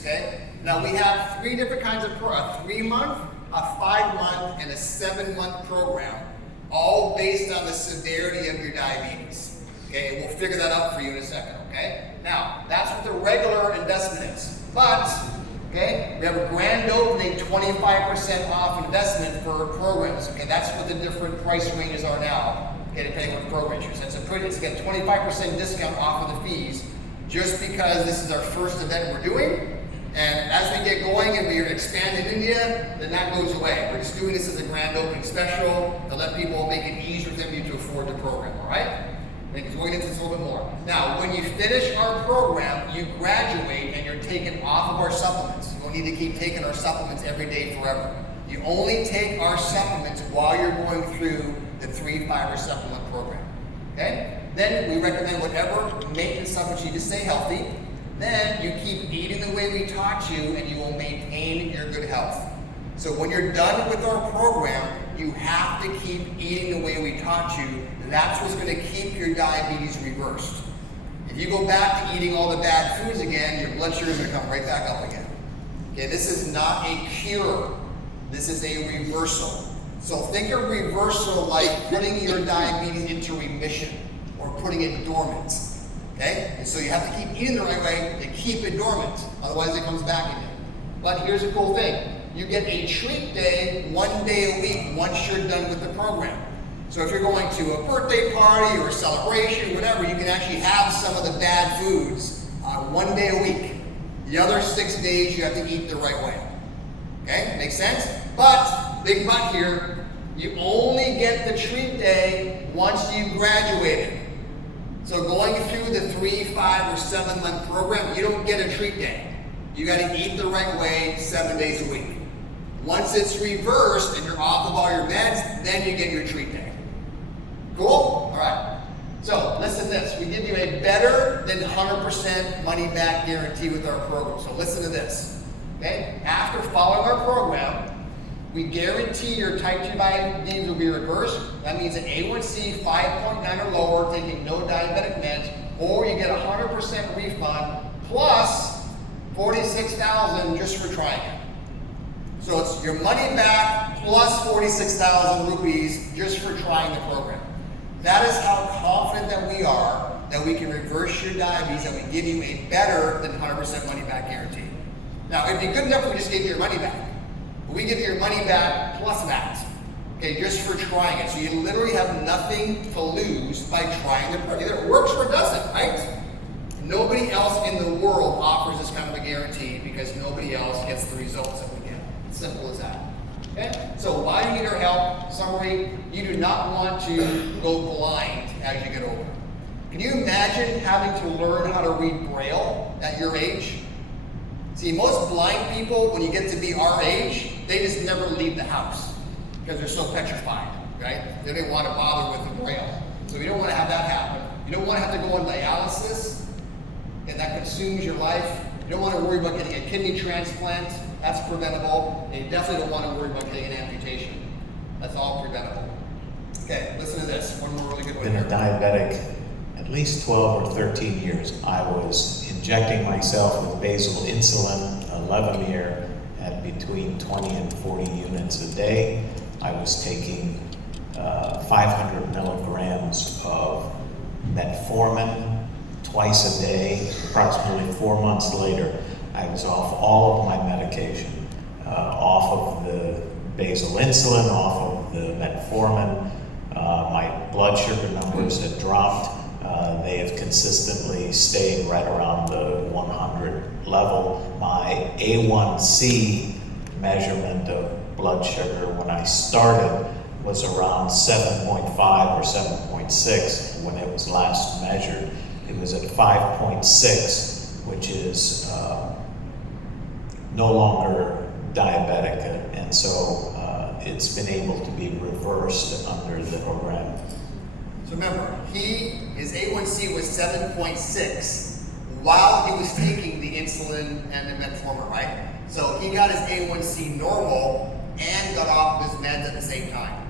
okay? Now we have 3 different kinds of a 3-month, a 5-month, and a 7-month program, all based on the severity of your diabetes. Okay, and we'll figure that out for you in a second, okay? Now, that's what the regular investment is. But, okay, we have a grand opening 25% off investment for programs. Okay, that's what the different price ranges are now, okay, depending on what program you choose. It's again 25% discount off of the fees just because this is our first event we're doing. And as we get going and we expand in India, then that goes away. We're just doing this as a grand opening special to let people make it easier for them to afford the program, all right? Because we'll get into this a little bit more. Now, when you finish our program, you graduate and you're taken off of our supplements. You don't need to keep taking our supplements every day forever. You only take our supplements while you're going through the 3, 5, or 7-month program, okay? Then we recommend whatever maintenance supplements you need to stay healthy. Then you keep eating the way we taught you and you will maintain your good health. So when you're done with our program, you have to keep eating the way we taught you. That's what's going to keep your diabetes reversed. If you go back to eating all the bad foods again, your blood sugar is going to come right back up again. Okay, this is not a cure. This is a reversal. So think of reversal like putting your diabetes into remission or putting it dormant. Okay? And so you have to keep eating the right way to keep it dormant. Otherwise it comes back again. But here's the cool thing. You get a treat day 1 day a week once you're done with the program. So if you're going to a birthday party or a celebration, whatever, you can actually have some of the bad foods 1 day a week. The other 6 days you have to eat the right way. Okay? Makes sense? But, big but here, you only get the treat day once you graduated. So going through the 3, 5, or 7-month program, you don't get a treat day. You got to eat the right way 7 days a week. Once it's reversed and you're off of all your meds, then you get your treat day. Cool? All right. So listen to this. We give you a better than 100% money back guarantee with our program. So listen to this. Okay? After following our program, we guarantee your type 2 diabetes will be reversed. That means an A1C 5.9 or lower, taking no diabetic meds, or you get a 100% refund plus $46,000 just for trying it. So it's your money back plus 46,000 rupees just for trying the program. That is how confident that we are that we can reverse your diabetes, that we give you a better than 100% money back guarantee. Now, it'd be good enough if we just gave you your money back. But we give you your money back plus that, okay, just for trying it. So you literally have nothing to lose by trying the program. Either it works or it doesn't, right? Nobody else in the world offers this kind of a guarantee because nobody else gets the results that we get. Simple as that. Okay? So why do you need our help? Summary, you do not want to go blind as you get older. Can you imagine having to learn how to read Braille at your age? See, most blind people, when you get to be our age, they just never leave the house because they're so petrified, right? They don't want to bother with the Braille. So you don't want to have that happen. You don't want to have to go on dialysis, and that consumes your life. You don't want to worry about getting a kidney transplant. That's preventable. And you definitely don't want to worry about getting an amputation. That's all preventable. Okay, listen to this. One more really good one. Been a diabetic at least 12 or 13 years. I was injecting myself with basal insulin, Levemir, at between 20 and 40 units a day. I was taking 500 milligrams of metformin twice a day. Approximately 4 months later, I was off all of my medication, off of the basal insulin, off of the metformin. My blood sugar numbers had dropped. They have consistently stayed right around the 100 level. My A1C measurement of blood sugar when I started was around 7.5 or 7.6 when it was last measured. It was at 5.6, which is no longer diabetic, and so it's been able to be reversed under the program. So remember, his A1C was 7.6 while he was taking the insulin and the metformin, right? So he got his A1C normal and got off of his meds at the same time.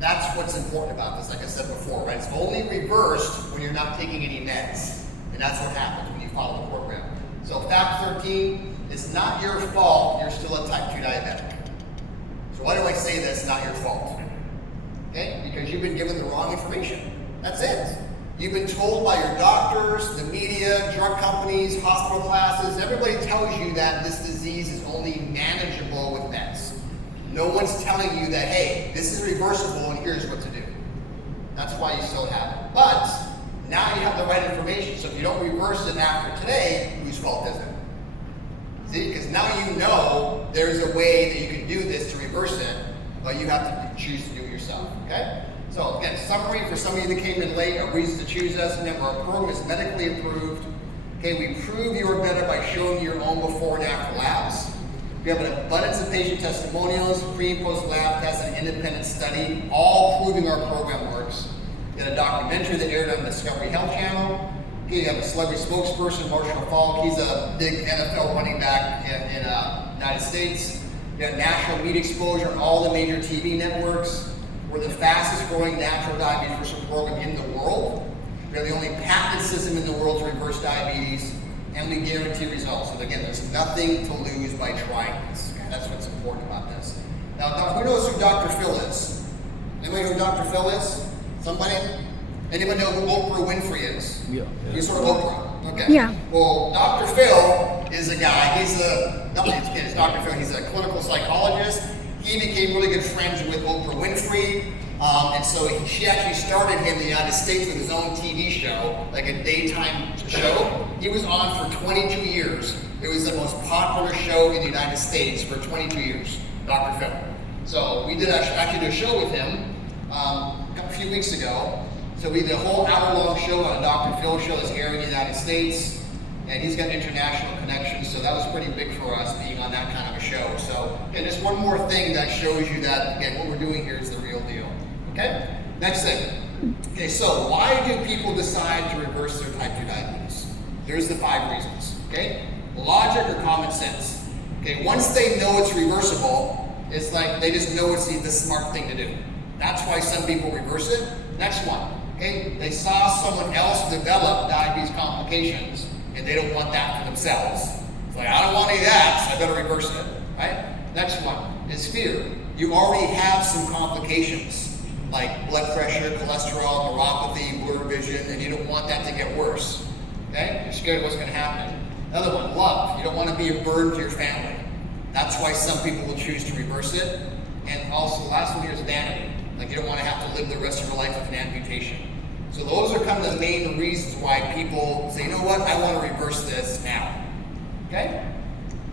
That's what's important about this, like I said before, right? It's only reversed when you're not taking any meds. And that's what happens when you follow the program. So fact 13 it's not your fault you're still a type 2 diabetic. So why do I say that's not your fault? Okay, because you've been given the wrong information. That's it. You've been told by your doctors, the media, drug companies, hospital classes, everybody tells you that this disease is only manageable with meds. No one's telling you that, hey, this is reversible and here's what to do. That's why you still have it. But now you have the right information, so if you don't reverse it after today, whose fault is it? See, because now you know there's a way that you can do this to reverse it, but you have to choose to do it yourself, okay? So again, summary for some of you that came in late, our reasons to choose us. Remember, our program is medically approved. Okay, we prove you are better by showing you your own before and after labs. We have an abundance of patient testimonials, pre and post lab tests, and independent study, all proving our program works. We had a documentary that aired on the Discovery Health Channel. Okay, you have a celebrity spokesperson, Marshall Falk. He's a big NFL running back in the United States. We have national media exposure on all the major TV networks. We're the fastest growing natural diabetes reversal program in the world. We have the only patented system in the world to reverse diabetes, and we guarantee results. So again, there's nothing to lose by trying this. Okay? That's what's important about this. Now, who knows who Dr. Phil is? Anybody know who Dr. Phil is? Somebody? Anyone know who Oprah Winfrey is? Yeah. You're sort of Oprah. Okay. Yeah. Well, Dr. Phil is a guy. It's Dr. Phil. He's a clinical psychologist. He became really good friends with Oprah Winfrey, and so she actually started him in the United States with his own TV show, like a daytime show. He was on for 22 years. It was the most popular show in the United States for 22 years, Dr. Phil. So we did actually do a show with him a few weeks ago. So we did a whole hour-long show on a Dr. Phil show that's airing in the United States. And he's got international connections, so that was pretty big for us being on that kind of a show. So, again, just one more thing that shows you that, again, what we're doing here is the real deal. Okay? Next thing. Okay, so why do people decide to reverse their type 2 diabetes? Here's the 5 reasons. Okay? Logic or common sense. Okay, once they know it's reversible, it's like they just know it's the smart thing to do. That's why some people reverse it. Next one. Okay? They saw someone else develop diabetes complications, and they don't want that for themselves. It's like, I don't want any of that, so I better reverse it, right? Next one is fear. You already have some complications, like blood pressure, cholesterol, neuropathy, blurred vision, and you don't want that to get worse, okay? You're scared of what's gonna happen. Another one, love. You don't want to be a burden to your family. That's why some people will choose to reverse it. And also, the last one here is vanity. Like, you don't want to have to live the rest of your life with an amputation. So those are kind of the main reasons why people say, you know what, I want to reverse this now. Okay?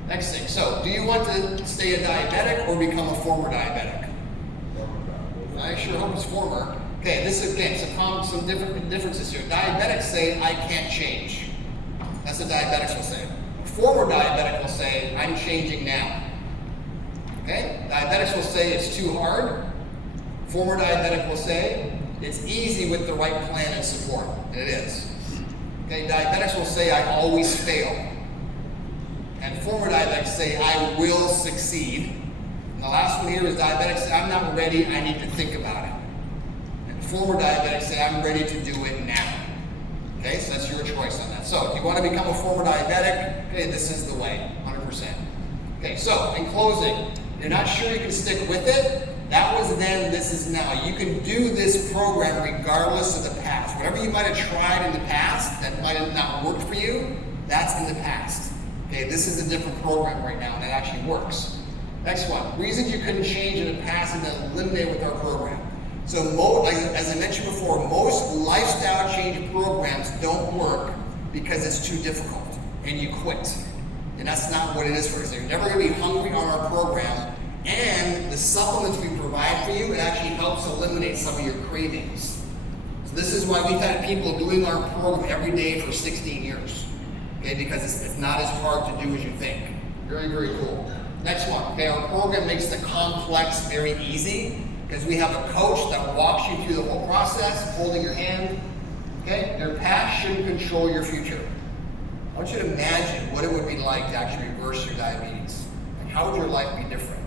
Next thing. So, do you want to stay a diabetic or become a former diabetic? I sure hope it's former. Okay, this is again some different differences here. Diabetics say, I can't change. That's what diabetics will say. A former diabetic will say, I'm changing now. Okay? Diabetics will say it's too hard. Former diabetic will say, it's easy with the right plan and support, and it is. Okay, diabetics will say, I always fail. And former diabetics say, I will succeed. And the last one here is diabetics say, I'm not ready, I need to think about it. And former diabetics say, I'm ready to do it now. Okay, so that's your choice on that. So if you want to become a former diabetic, okay, this is the way, 100%. Okay, so in closing, you're not sure you can stick with it. That was then, this is now. You can do this program regardless of the past. Whatever you might have tried in the past that might have not worked for you, that's in the past. Okay, this is a different program right now, and it actually works. Next one, reasons you couldn't change in the past and then eliminate with our program. So as I mentioned before, most lifestyle change programs don't work because it's too difficult, and you quit. And that's not what it is for us. You're never going to be hungry on our program. And the supplements we provide for you, it actually helps eliminate some of your cravings. So this is why we've had people doing our program every day for 16 years. Okay, because it's not as hard to do as you think. Very, very cool. Next one, okay, our program makes the complex very easy because we have a coach that walks you through the whole process, holding your hand. Okay, your past shouldn't control your future. I want you to imagine what it would be like to actually reverse your diabetes. Like, how would your life be different?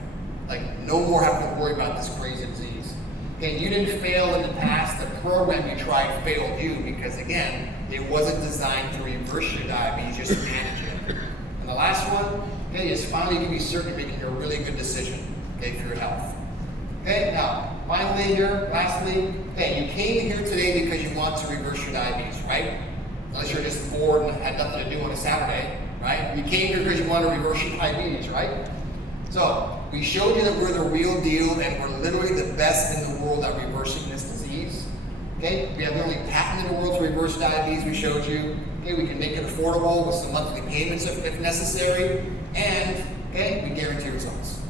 Like, no more having to worry about this crazy disease. Okay, you didn't fail in the past. The program you tried failed you because, again, it wasn't designed to reverse your diabetes, just to manage it. And the last one, okay, is finally you can be certain you're making a really good decision, okay, for your health. Okay, now, finally here, lastly, okay, you came here today because you want to reverse your diabetes, right? Unless you're just bored and had nothing to do on a Saturday, right? You came here because you want to reverse your diabetes, right? So, we showed you that we're the real deal and we're literally the best in the world at reversing this disease. Okay, we have the only patent in the world to reverse diabetes, we showed you. Okay, we can make it affordable with some monthly payments if necessary, and okay, we guarantee results.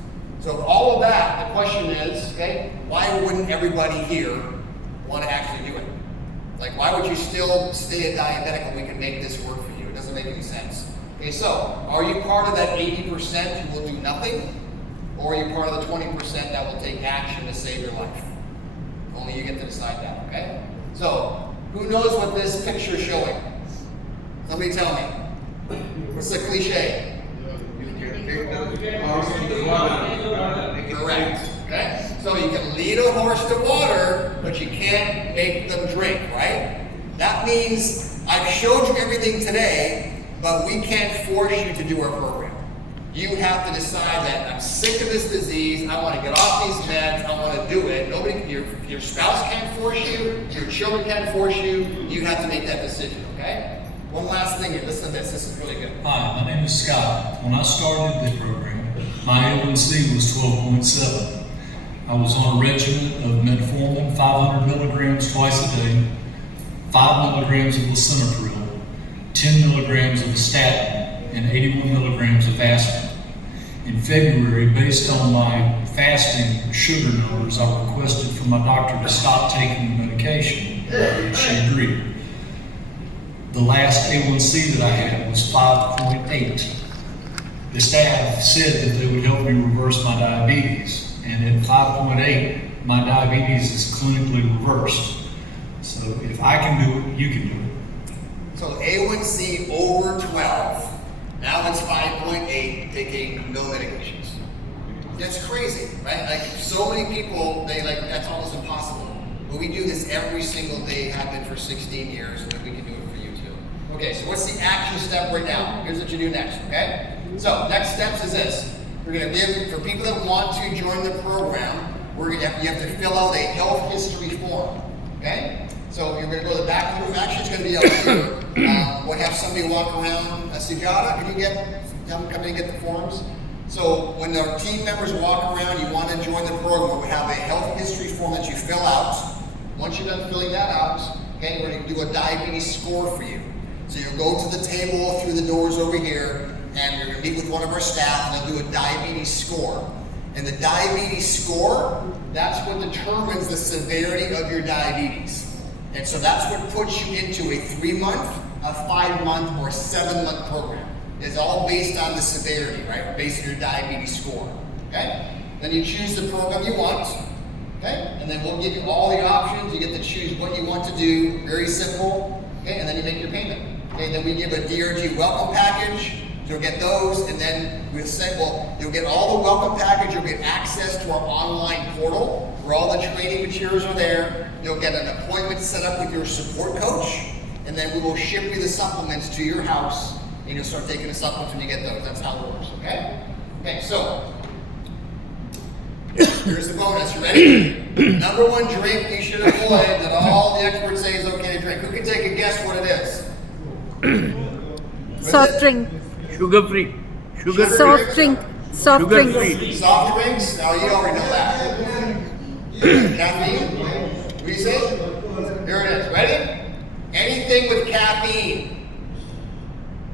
So all of that, the question is, okay, why wouldn't everybody here want to actually do it? Like, why would you still stay a diabetic when we can make this work for you? It doesn't make any sense. Okay, so are you part of that 80% who will do nothing, or are you part of the 20% that will take action to save your life? Only you get to decide that, okay? So, who knows what this picture is showing? Somebody tell me. What's the cliche? Correct. Okay? So you can lead a horse to water, but you can't make them drink, right? That means I've showed you everything today, but we can't force you to do our program. You have to decide that I'm sick of this disease, I want to get off these meds, I want to do it. Your spouse can't force you, your children can't force you, you have to make that decision, okay? One last thing here, listen to this is really good. Hi, my name is Scott. When I started this program, my A1C was 12.7. I was on a regimen of metformin, 500 milligrams twice a day, 5 milligrams of lisinopril, 10 milligrams of statin, and 81 milligrams of aspirin. In February, based on my fasting sugar numbers, I requested from my doctor to stop taking the medication. She agreed. The last A1C that I had was 5.8. The staff said that they would help me reverse my diabetes, and at 5.8, my diabetes is clinically reversed. So if I can do it, you can do it. So A1C over 12, now it's 5.8, taking no medications. That's crazy, right? Like, so many people, that's almost impossible. But we do this every single day, have been for 16 years, and we can do it for you too. Okay, so what's the action step right now? Here's what you do next, okay? So, next steps is this. We're gonna give, for people that want to join the program, you have to fill out a health history form, okay? So you're gonna go to the back of the room, actually it's gonna be up here. We'll have somebody walk around. Sujata, can you come in and get the forms? So when our team members walk around, you want to join the program, we have a health history form that you fill out. Once you're done filling that out, okay, we're going to do a diabetes score for you. So you'll go to the table through the doors over here, and you're going to meet with one of our staff, and they'll do a diabetes score. And the diabetes score, that's what determines the severity of your diabetes. And so that's what puts you into a 3-month, a 5-month, or a 7-month program. It's all based on the severity, right? Based on your diabetes score, okay? Then you choose the program you want, okay? And then we'll give you all the options. You get to choose what you want to do, very simple, okay? And then you make your payment, okay? Then we give a DRG welcome package. You'll get those, and then we'll say, well, you'll get all the welcome package. You'll get access to our online portal where all the training materials are there. You'll get an appointment set up with your support coach, and then we will ship you the supplements to your house. And you'll start taking the supplements when you get those. That's how it works, okay? Okay, so here's the bonus. You ready? Number one drink you should avoid that all the experts say is okay to drink. Who can take a guess what it is? Soft drink. Sugar free. Soft drink. Soft Sugar drinks. free. Soft drinks? Oh, you already know that. Caffeine? What do you say? Here it is. Ready? Anything with caffeine.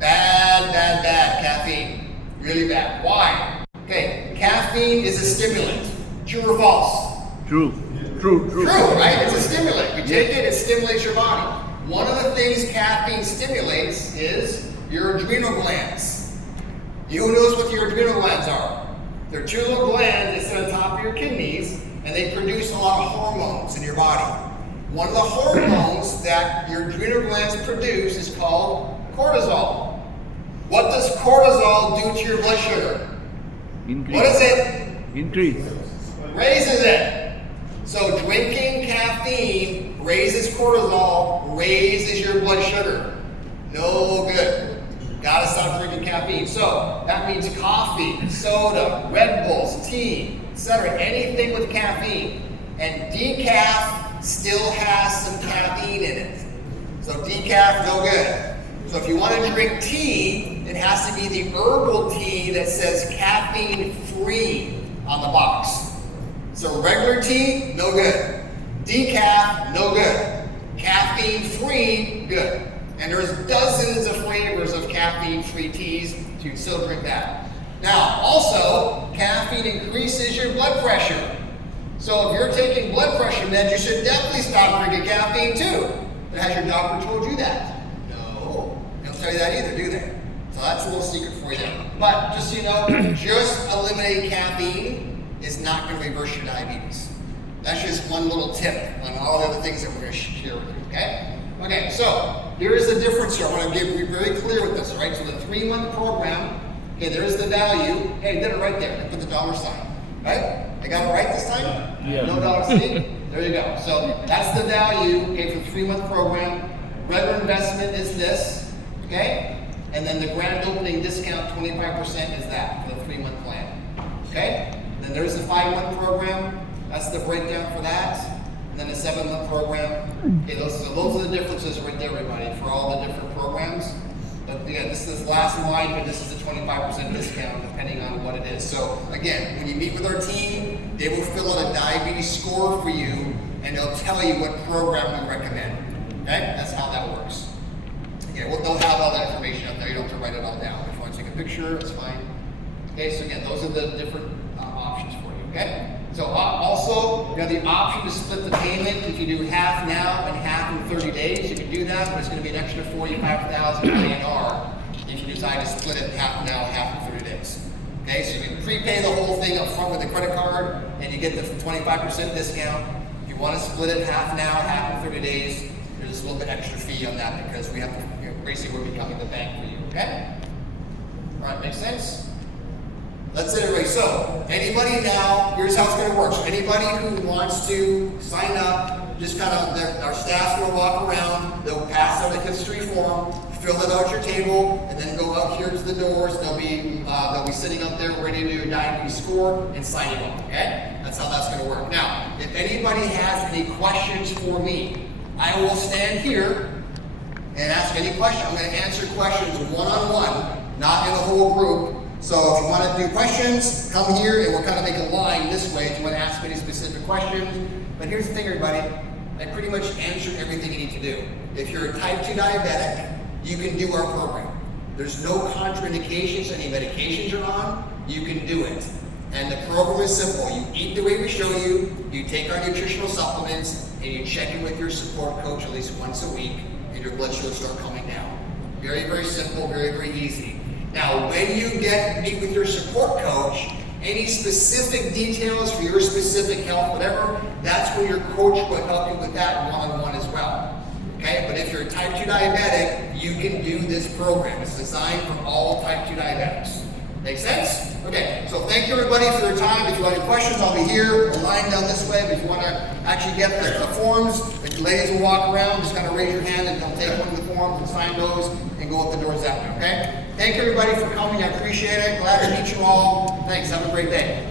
Bad caffeine. Really bad. Why? Okay, caffeine is a stimulant. True or false? True, right? It's a stimulant. You take it, it stimulates your body. One of the things caffeine stimulates is your adrenal glands. You knows what your adrenal glands are? They're two little glands that sit on top of your kidneys, and they produce a lot of hormones in your body. One of the hormones that your adrenal glands produce is called cortisol. What does cortisol do to your blood sugar? Increase. What is it? Increase. Raises it. So drinking caffeine raises cortisol, raises your blood sugar. No good. Gotta stop drinking caffeine. So that means coffee, soda, Red Bulls, tea, etc. Anything with caffeine. And decaf still has some caffeine in it. So decaf, no good. So if you want to drink tea, it has to be the herbal tea that says caffeine free on the box. So regular tea, no good. Decaf, no good. Caffeine free, good. And there's dozens of flavors of caffeine free teas, so you can still drink that. Now, also, caffeine increases your blood pressure. So if you're taking blood pressure meds, you should definitely stop drinking caffeine too. But has your doctor told you that? No. They don't tell you that either, do they? So that's a little secret for you there. But just so you know, just eliminating caffeine is not going to reverse your diabetes. That's just one little tip on all the other things that we're going to share with you, okay? Okay, so here is the difference here. I want to be very clear with this, right? So the 3-month program, okay, there is the value. Hey, I did it right there. I put the dollar sign, right? I got it right this time? Yeah. No dollar sign? There you go. So that's the value, okay, for the 3-month program. Regular investment is this, okay? And then the grand opening discount, 25% is that for the 3-month plan, okay? Then there's the 5-month program. That's the breakdown for that. And then the 7-month program. Okay, those are the differences right there, everybody, for all the different programs. But again, this is the last line, but this is a 25% discount depending on what it is. So again, when you meet with our team, they will fill out a diabetes score for you, and they'll tell you what program we recommend. Okay, that's how that works. Okay, well, they'll have all that information up there. You don't have to write it all down. If you want to take a picture, it's fine. Okay, so again, those are the different options for you. Okay. So also, you have the option to split the payment. If you do half now and half in 30 days, you can do that, but it's going to be an extra $45,000 INR if you decide to split it half now, half in 30 days. Okay, so you can prepay the whole thing up front with a credit card, and you get the 25% discount. If you want to split it half now, half in 30 days, there's a little bit extra fee on that because we have to, basically we're becoming the bank for you. Okay? All right, makes sense? That's it, everybody. So, anybody now, here's how it's going to work. So, anybody who wants to sign up, just kind of, our staff's going to walk around, they'll pass out a history form, fill it out at your table, and then go out here to the doors. They'll be sitting up there ready to do a diabetes score and sign you up, okay? That's how that's going to work. Now, if anybody has any questions for me, I will stand here and ask any question. I'm going to answer questions one-on-one, not in a whole group. So if you want to do questions, come here and we'll kind of make a line this way if you want to ask any specific questions. But here's the thing, everybody. I pretty much answered everything you need to do. If you're a type 2 diabetic, you can do our program. There's no contraindications, any medications you're on, you can do it. And the program is simple. You eat the way we show you, you take our nutritional supplements, and you check in with your support coach at least once a week, and your blood sugar will start coming down. Very, very simple, very, very easy. Now, when you meet with your support coach, any specific details for your specific health, whatever, that's where your coach will help you with that one-on-one as well. Okay? But if you're a type 2 diabetic, you can do this program. It's designed for all type 2 diabetics. Make sense? Okay, so thank you everybody for your time. If you have any questions, I'll be here. The line down this way. But if you want to actually get the forms, the ladies will walk around. Just kind of raise your hand and they'll take one of the forms and sign those and go out the doors that way, okay? Thank you everybody for coming. I appreciate it. Glad to meet you all. Thanks. Have a great day.